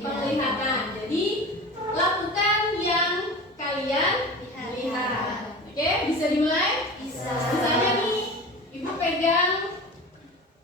penglihatan. Jadi lakukan yang kalian lihat. Oke, bisa dimulai? Bisa. Misalnya nih, ibu pegang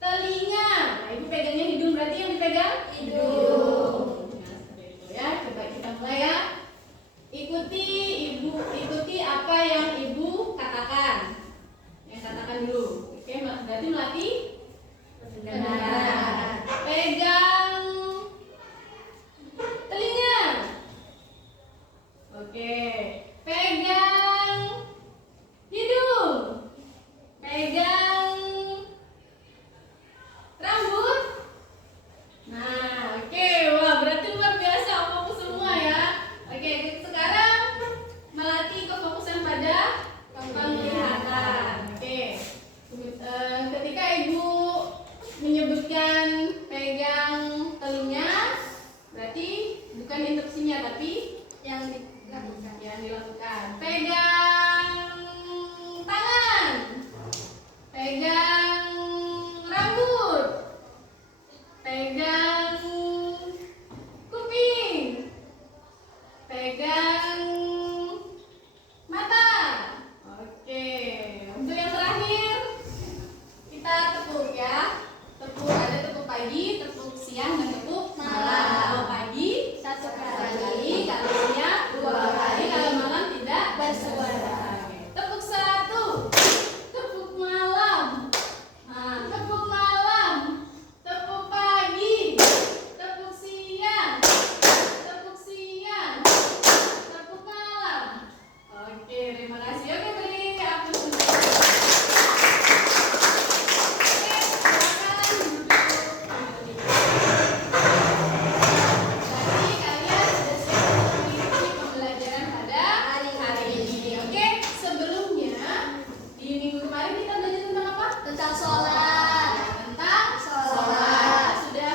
telinga. Nah, ibu pegangnya hidung, berarti yang dipegang hidung. Nah, seperti itu ya. Coba kita mulai ya. Ikuti apa yang ibu katakan. Yang katakan dulu. Oke, berarti melatih pendengaran. Pegang telinga. Oke. Pegang hidung. Pegang rambut. Nah, oke. Wah, berarti luar biasa fokus semua ya. Oke, sekarang melatih kefokusan pada penglihatan. Oke. Ketika ibu menyebutkan pegang telinga, berarti bukan instruksinya tapi Yang dilakukan. yang dilakukan. Pegang tangan. Pegang rambut. Pegang kuping. Pegang mata. Oke. Untuk yang terakhir kita tepuk ya. Tepuk, ada tepuk pagi, tepuk siang, dan tepuk malam. Kalau pagi 1 kali, kalau siang 2 kali, kalau malam tidak bersuara. Oke. Tepuk 1, tepuk malam. Nah, tepuk malam, tepuk pagi, tepuk siang, tepuk siang, tepuk malam. Oke, terima kasih. Oke, beri aplaus dulu. Oke, silakan duduk. Berarti kalian sudah siap untuk mengikuti pembelajaran pada hari ini. Oke, sebelumnya di minggu kemarin kita belajar tentang apa? Tentang sholat. Tentang sholat. Sudah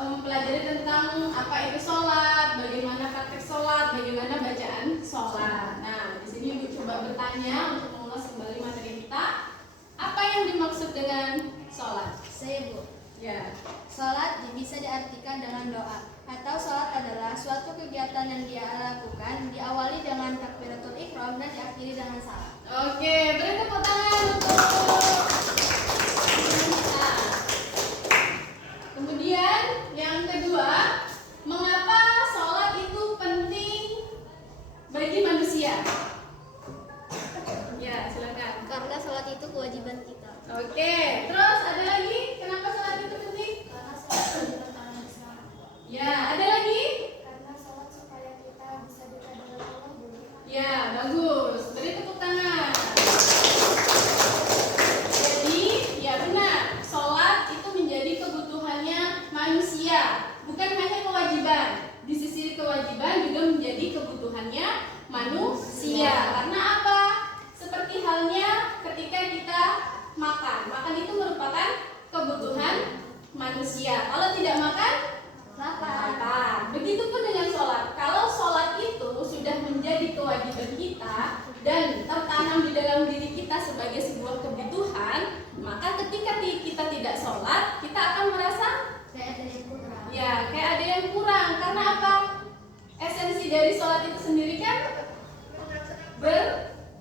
mempelajari tentang apa itu sholat, bagaimana praktek sholat, bagaimana bacaan sholat. Nah, di sini ibu coba bertanya untuk mengulas kembali materi kita. Apa yang dimaksud dengan sholat? Saya Bu. Ya. Sholat bisa diartikan dengan doa, atau sholat adalah suatu kegiatan yang dia lakukan diawali dengan takbiratul ihram dan diakhiri dengan salam. Oke, beri tepuk tangan untuk kita. Kemudian yang kedua, mengapa sholat itu penting bagi manusia? Ya, silakan. Karena sholat itu kewajiban kita. Oke, terus ada lagi? Kenapa sholat itu penting? Karena sholat adalah Islam. Ya, ada lagi? Karena sholat supaya kita bisa dekat dengan Allah, Bu. Ya, bagus. Beri tepuk tangan. Jadi, ya benar, sholat itu menjadi kebutuhannya manusia, bukan hanya kewajiban. Di sisi kewajiban juga menjadi kebutuhannya manusia. Karena apa? Seperti halnya ketika kita makan. Makan itu merupakan kebutuhan manusia. Kalau tidak makan, lapar. Begitupun dengan sholat. Kalau sholat itu sudah menjadi kewajiban kita dan tertanam di dalam diri kita sebagai sebuah kebutuhan, maka ketika kita tidak sholat, kita akan merasa Kayak ada yang kurang. ya kayak ada yang kurang. Karena apa? Esensi dari sholat itu sendiri kan berbicara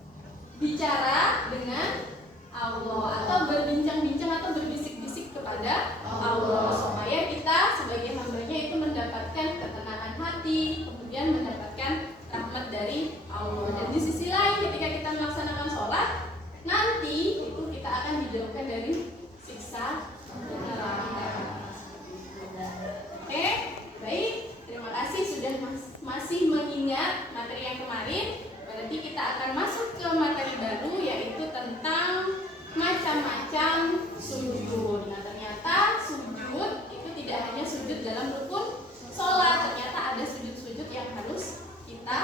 dengan Allah atau berbincang-bincang atau berbisik-bisik kepada Allah supaya kita sebagai hambanya itu mendapatkan ketenangan hati, kemudian mendapatkan rahmat dari Allah. Dan di sisi lain ketika kita melaksanakan sholat, nanti itu kita akan dijauhkan dari siksa neraka. Oke, baik. Terima kasih sudah masih mengingat materi yang kemarin. Berarti kita akan masuk ke materi baru, yaitu tentang macam-macam sujud. Nah, ternyata sujud itu tidak hanya sujud dalam rukun sholat. Ternyata ada sujud-sujud yang harus kita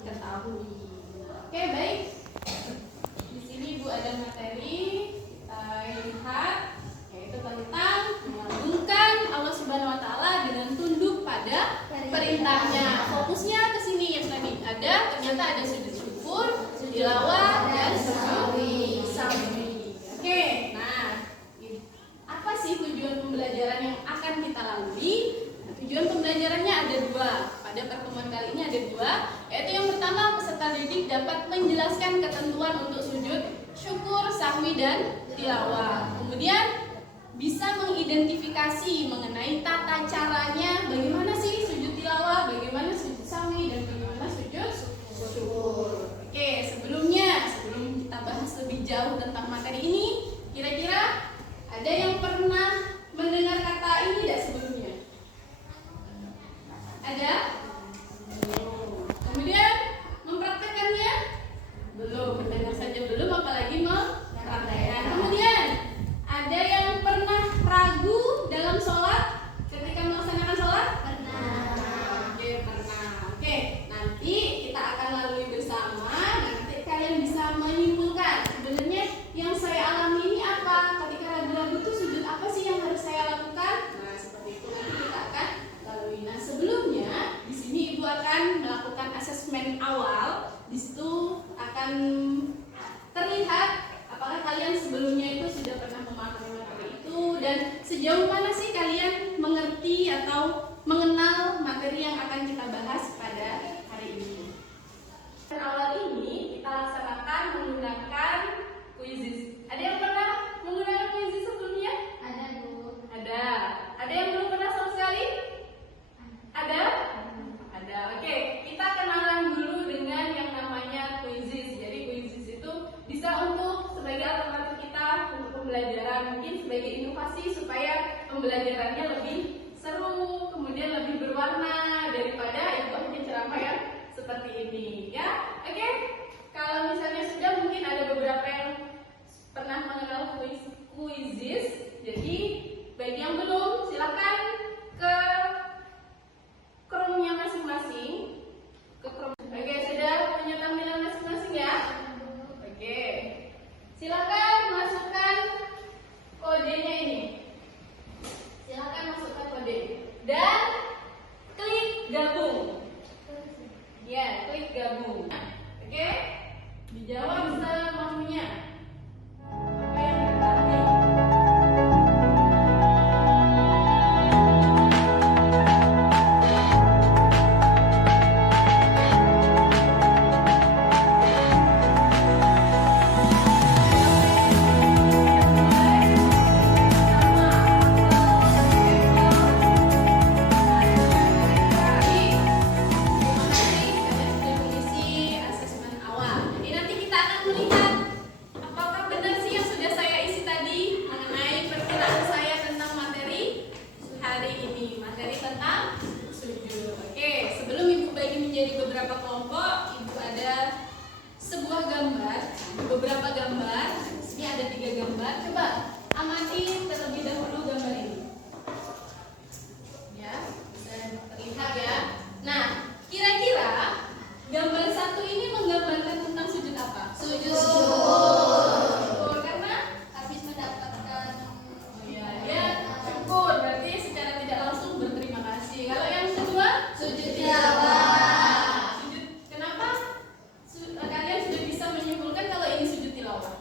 ketahui. Oke, baik. Di sini Ibu ada materi, kita lihat, yaitu tentang mengagungkan Allah Subhanahu Wa Taala dengan tunduk pada perintahnya. Fokusnya ke sini yang tadi ada. Ternyata ada sujud syukur, tilawah, dan sawi. Oke, nah apa sih tujuan pembelajaran yang akan kita lalui? Nah, tujuan pembelajarannya identifikasi mengenai tata caranya bagaimana sih sujud tilawah, bagaimana sujud sahwi, dan bagaimana sujud syukur. Oke, sebelum kita bahas lebih jauh tentang materi ini, kira-kira ada yang pernah mendengar kata ini tidak sebelumnya? Ada? Belum. Kemudian mempraktekannya? Belum. Mendengar saja belum, apalagi mempraktekkan. Kemudian ada yang pernah ragu dalam sholat ketika melaksanakan sholat? Pernah. Oke, pernah. Oke, nanti kita akan lalui bersama. Nanti kalian bisa menyimpulkan sebenarnya yang saya alami ini apa. Ketika ragu-ragu itu sujud apa sih yang harus saya lakukan? Nah, seperti itu nanti kita akan lalui. Nah, sebelumnya di sini Ibu akan melakukan asesmen awal. Di situ akan terlihat apakah kalian sebelumnya itu sudah pernah memahami materi itu dan sejauh mana sih kalian mengerti atau mengenal materi yang akan kita bahas pada hari ini. Dan awal ini kita laksanakan menggunakan quizzes. Ada yang pernah menggunakan quizzes sebelumnya? Ada, Bu. Ada. Ada yang belum pernah sama sekali? Ada? Ada. Oke, kita kenalan dulu dengan yang namanya quizzes. Jadi quizzes itu bisa untuk sebagai alternatif kita untuk pembelajaran, mungkin sebagai inovasi supaya pembelajarannya lebih seru, kemudian lebih berwarna daripada Ibu mungkin ceramah yang seperti ini, ya. Oke. Kalau misalnya sudah, mungkin ada beberapa yang pernah mengenal quizzes. Jadi bagi yang belum, silakan ke Chrome-nya masing-masing. Oke, sudah punya tampilan masing-masing ya? Oke. Silakan masukkan kodenya ini. Silakan masukkan kode dan klik gabung. Ya, klik gabung. Oke? Dijawab semaunya. Apa yang diketahui? Beberapa gambar, ini ada 3 gambar. Coba amati terlebih dahulu gambar ini. Ya, bisa terlihat ya. Nah, kira-kira gambar 1 ini menggambarkan tentang sujud apa? Sujud syukur. Syukur karena Habis mendapatkan ya syukur berarti secara tidak langsung berterima kasih. Kalau yang kedua sujud tilawah. Sujud. Kenapa? Kalian sudah bisa menyimpulkan kalau ini sujud tilawah?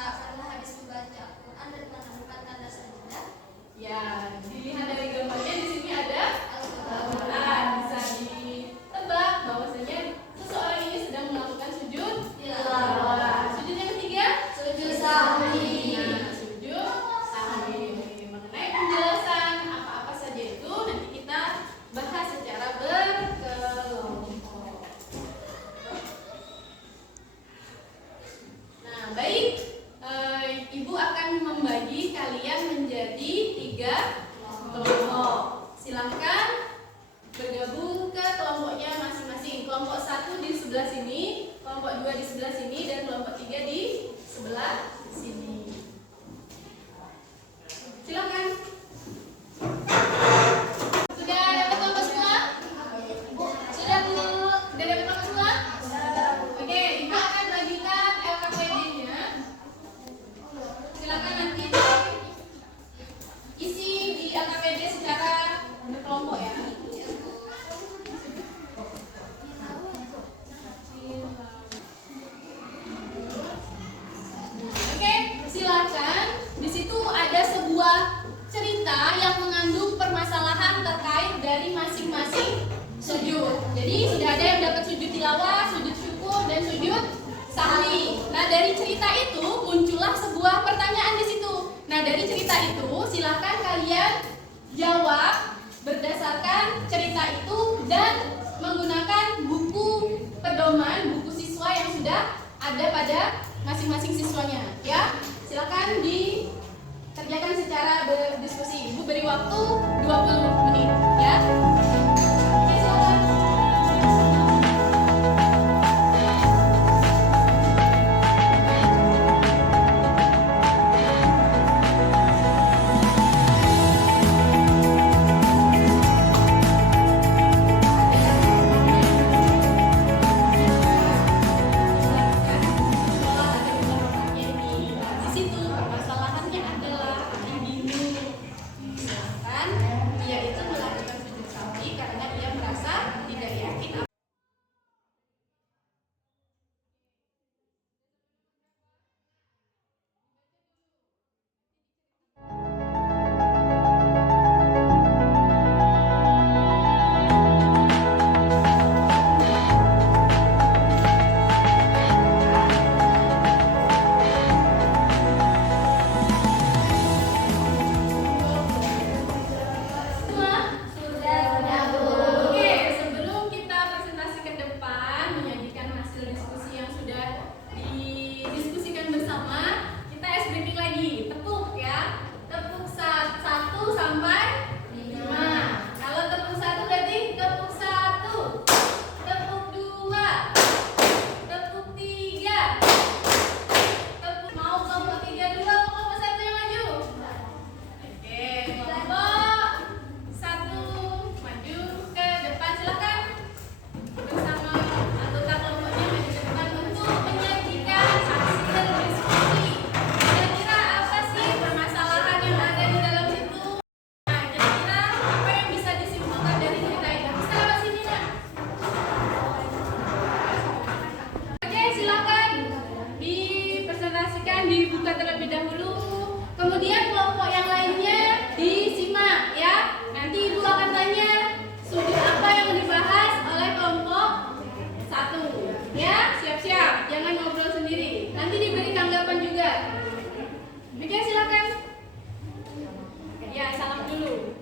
Karena habis membaca Quran dan menemukan tanda sajadah. Ya, dilihat dari gambarnya di sini ada Al-Quran. Bisa ditebak bahwasanya seseorang ini sedang melakukan sujud tilawah. Sujud yang ketiga? Sujud sahwi. Nah, sujud sahwi. Mengenai penjelasan apa-apa saja itu nanti kita bahas secara berkelompok. Nah, baik. Ibu akan membagi kalian menjadi 3 kelompok. Silakan bergabung ke kelompoknya masing-masing. Kelompok 1 di sebelah sini, kelompok 2 di sebelah sini, dan kelompok 3 di sebelah sini. Silakan. Sudah dapat kelompok semua? Sudah, Bu? Sudah dapat kelompok semua? Oke, Ibu akan bagikan LKPD-nya. Silakan nanti isi di LKPD secara berkelompok ya. Oke, silakan. Di situ ada sebuah cerita yang mengandung permasalahan terkait dari masing-masing sujud. Jadi sudah ada yang dapat sujud tilawah, sujud syukur, dan sujud sahwi. Nah, dari cerita itu muncullah sebuah pertanyaan di situ. Nah, Nah, dari cerita itu silahkan kalian jawab berdasarkan cerita itu dan menggunakan buku pedoman, buku siswa yang sudah ada pada masing-masing siswanya. Ya, silakan dikerjakan secara berdiskusi. Ibu beri waktu 20 menit. Ya. Oke, silakan. Di situ permasalahannya adalah hari Minggu. Silakan dia itu melakukan sujud sawi karena dia merasa tidak yakin. Semua sudah. Oke, sebelum kita presentasi ke depan menyajikan hasil diskusi yang sudah didiskusikan bersama, kita es breaking lagi. Tepuk ya. Tepuk 1 sampai 5. Kalau tepuk 1 berarti tepuk 1. Tepuk 2. Tepuk 3. Tepuk mau kelompok 3 dulu atau kelompok 1 yang maju? Oke, kelompok 1 maju ke depan, silakan bersama anggota kelompoknya maju ke depan untuk menyajikan hasil diskusi. Kira-kira apa sih permasalahan yang ada di dalam situ? Nah, kira-kira apa yang bisa disimpulkan dari cerita itu? Bisa lewat sini, Nak. Oke, silakan dipresentasikan, dibuka terlebih dahulu. Kemudian kelompok yang lainnya disimak ya. Nanti ibu akan tanya sudut apa yang dibahas oleh kelompok 1. Ya, siap-siap, jangan ngobrol sendiri. Nanti diberi tanggapan juga. Oke, silakan. Ya, salam dulu.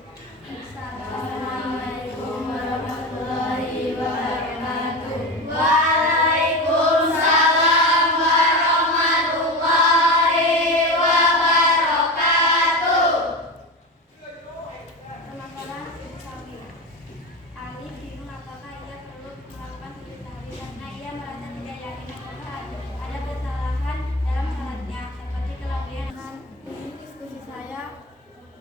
Assalamualaikum warahmatullahi wabarakatuh. Waalaikumsalam warahmatullahi wabarakatuh. Permasalahan sujud sawi. Ali bingung apakah ia perlu melakukan sujud sawi karena ia merasa tidak yakin apakah ada kesalahan dalam salatnya seperti kelebihan. Ini diskusi saya.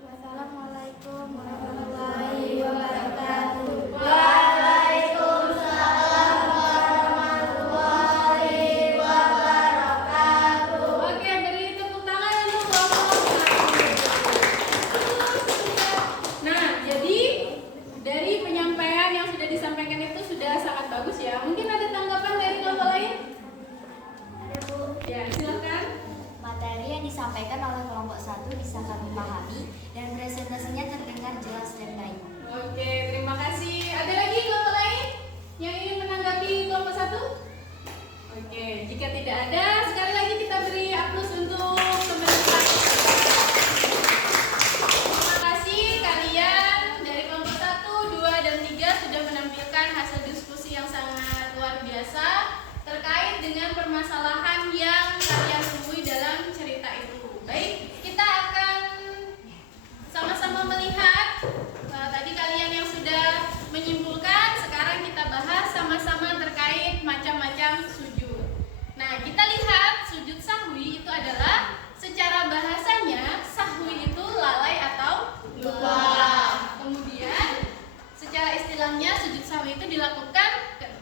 Wassalamualaikum warahmatullahi wabarakatuh. Waalaikumsalam warahmatullahi wabarakatuh. Oke, beri tepuk tangan untuk kelompok 1. Nah, jadi dari penyampaian yang sudah disampaikan itu sudah sangat bagus ya. Mungkin ada tanggapan dari kelompok lain? Ya, silakan. Materi yang disampaikan oleh kelompok 1 bisa kami pahami dan presentasinya terdengar jelas dan baik. Oke, terima kasih. Ada lagi kelompok lain yang ingin menanggapi kelompok 1? Oke, jika tidak ada, sekali lagi kita beri aplaus untuk teman-teman. Terima kasih kalian dari kelompok 1, 2, dan 3 sudah menampilkan hasil diskusi yang sangat luar biasa terkait dengan permasalahan yang kalian temui dalam cerita itu. Baik, kita akan sama-sama melihat tadi kalian yang sudah menyimpulkan. Sekarang kita bahas sama-sama terkait macam-macam sujud. Nah, kita lihat sujud sahwi itu adalah secara bahasanya sahwi itu lalai atau lupa. Kemudian secara istilahnya sujud sahwi itu dilakukan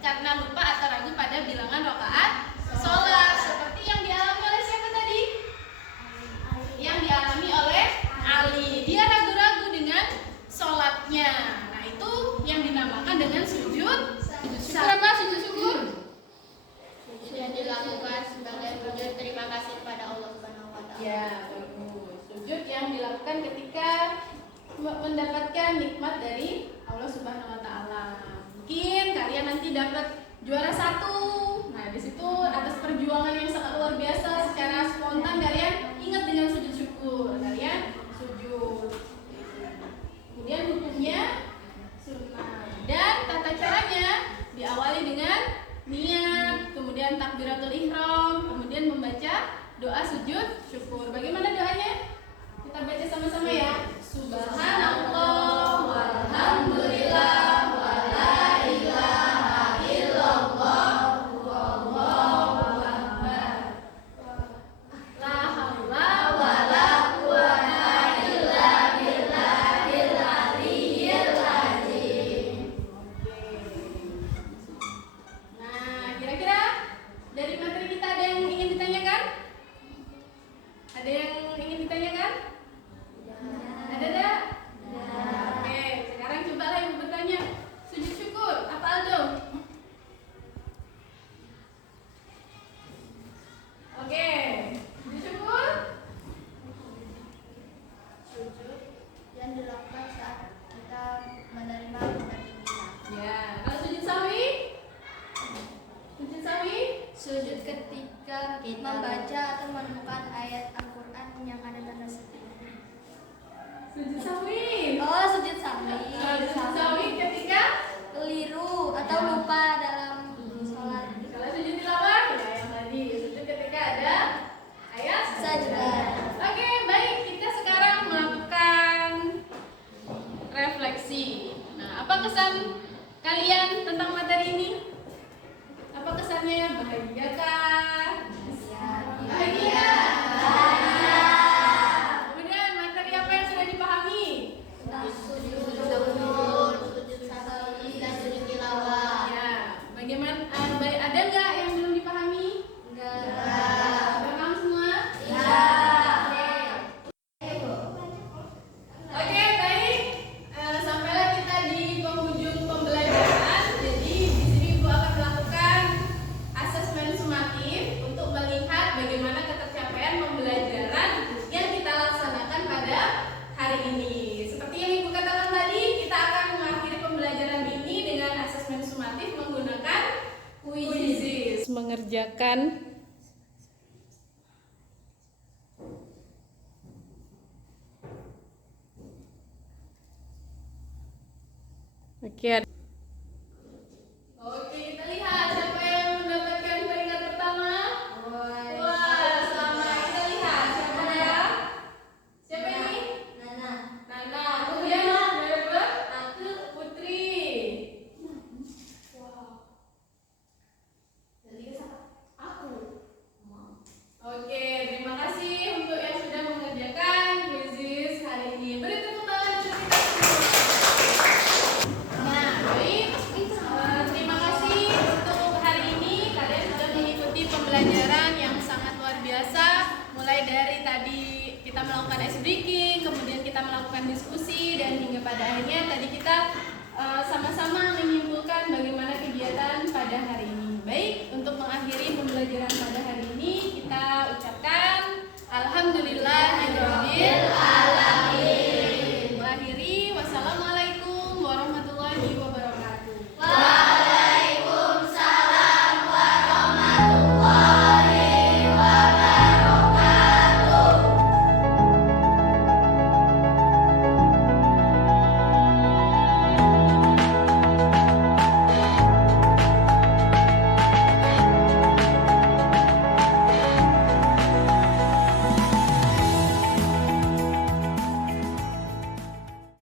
karena lupa atau ragu pada bilangan rakaat sholat, seperti yang dialami oleh siapa tadi? Yang dialami oleh Ali. Dia ragu-ragu dengan sholatnya. Nah, itu yang dinamakan dengan sujud syukur. Apa sujud syukur? Yang dilakukan sebagai wujud terima kasih kepada Allah Subhanahu wa taala. Ya, bagus. Sujud yang dilakukan ketika mendapatkan nikmat dari Allah Subhanahu wa taala. Mungkin kalian nanti dapat juara 1. Nah, di situ atas perjuangan yang sangat luar biasa secara spontan kalian ingat dengan sujud syukur. Kalian kan? Ada tak? Oke, sekarang cobalah ibu bertanya. Sujud syukur, apa Aldo? Oke, sujud syukur. Sujud yang dilakukan saat kita menerima takbiran. Ya, kalau sujud sawi? Sujud sawi? Sujud ketika membaca atau menemukan ayat Al-Quran yang ada tanda seru. Sujud sawi. Oh, sujud sahwi. Sujud sawi ketika Keliru atau lupa dalam sholat. kalau sujud tilawah ya yang tadi sujud ketika ada ayat Sajdah. Oke, baik, kita sekarang melakukan refleksi. Nah, apa kesan kalian tentang materi ini? Apa kesannya? Bahagiakah? Bahagia. Kemudian materi apa yang sudah dipahami? Ya, bagaimana? Ada nggak yang belum dipahami? Udah paham semua? Oke, baik. Sampailah kita di penghujung pembelajaran. Jadi di sini Ibu akan melakukan asesmen sumatif untuk melihat bagaimana ketercapaian pembelajaran yang kita laksanakan pada hari ini. Seperti yang Ibu katakan tadi, kita akan mengakhiri pembelajaran ini dengan asesmen sumatif menggunakan quizzes. Mengerjakan Oke, kita lihat siapa yang mendapatkan peringkat pertama. Wah, sama kita lihat siapa ya? Siapa ini? Nana. Kemudian berapa? Putri. Wow. Jadi siapa? Aku. Oke, terima kasih untuk yang sudah mengerjakan quizzes hari ini. Beri tepuk tangan untuk kita semua. Nah, baik. Terima kasih untuk hari ini kalian sudah mengikuti pembelajaran yang sangat luar biasa. Mulai dari tadi kita melakukan ice breaking, kemudian kita melakukan diskusi, dan hingga pada akhirnya tadi kita sama-sama menyimpulkan bagaimana kegiatan pada hari ini. Baik, untuk mengakhiri pembelajaran pada hari ini kita ucapkan Alhamdulillahirabbil